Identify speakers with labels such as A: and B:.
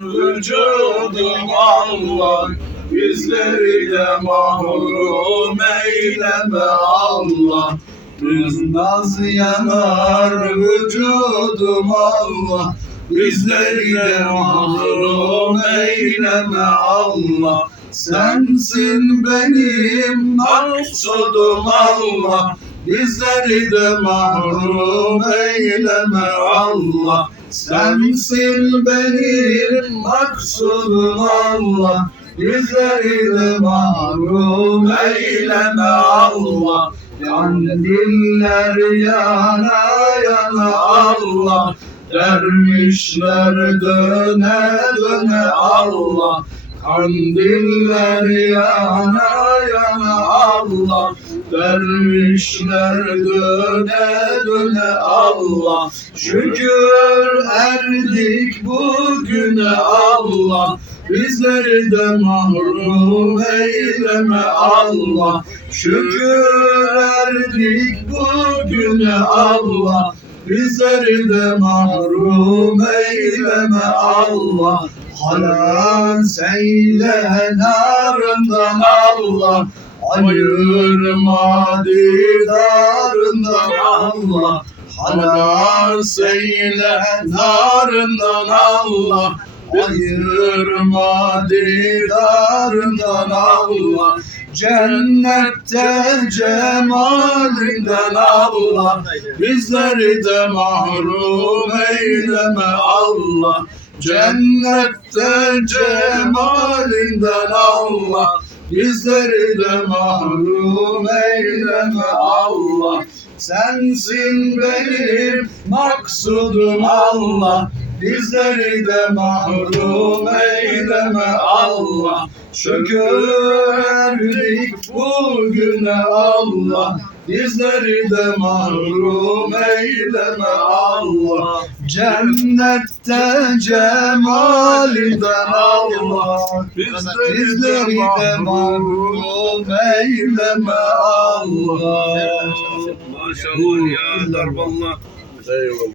A: Vücudum Allah Bizleri de mahrum eyleme Allah. Biz naz yanar vücudum Allah Bizleri de mahrum eyleme Allah. Sensin benim maksudum Allah Bizleri de mahrum eyleme Allah Sensin benim maksudum Allah. Bizleri de mahrum eyleme Allah. Kandiller yana yana Allah. Dervişler döne döne Allah. Kandiller yana yana Allah Dervişler döne döne Allah. Şükür erdik bugüne Allah. Bizleri de mahrum eyleme Allah. Şükür erdik bugüne Allah. Bizleri de mahrum eyleme Allah. Halal seyle narından Allah Ayırma didarından Allah. Halal seyle narından Allah. Ayırma didarından Allah. Cennette cemalinden Allah. Bizleri de mahrum eyleme Allah. Cennette cemalinden Allah Bizleri de mahrum eyleme Allah. Sensin benim maksudum Allah. Bizleri de mahrum eyleme Allah. Şükürlik bugüne Allah Bizleri de mahrum eyleme Allah. Cennette cemalinden Allah. Bizleri de mahrum eyleme Allah.
B: Maşallah ya darballah.
A: Eyvallah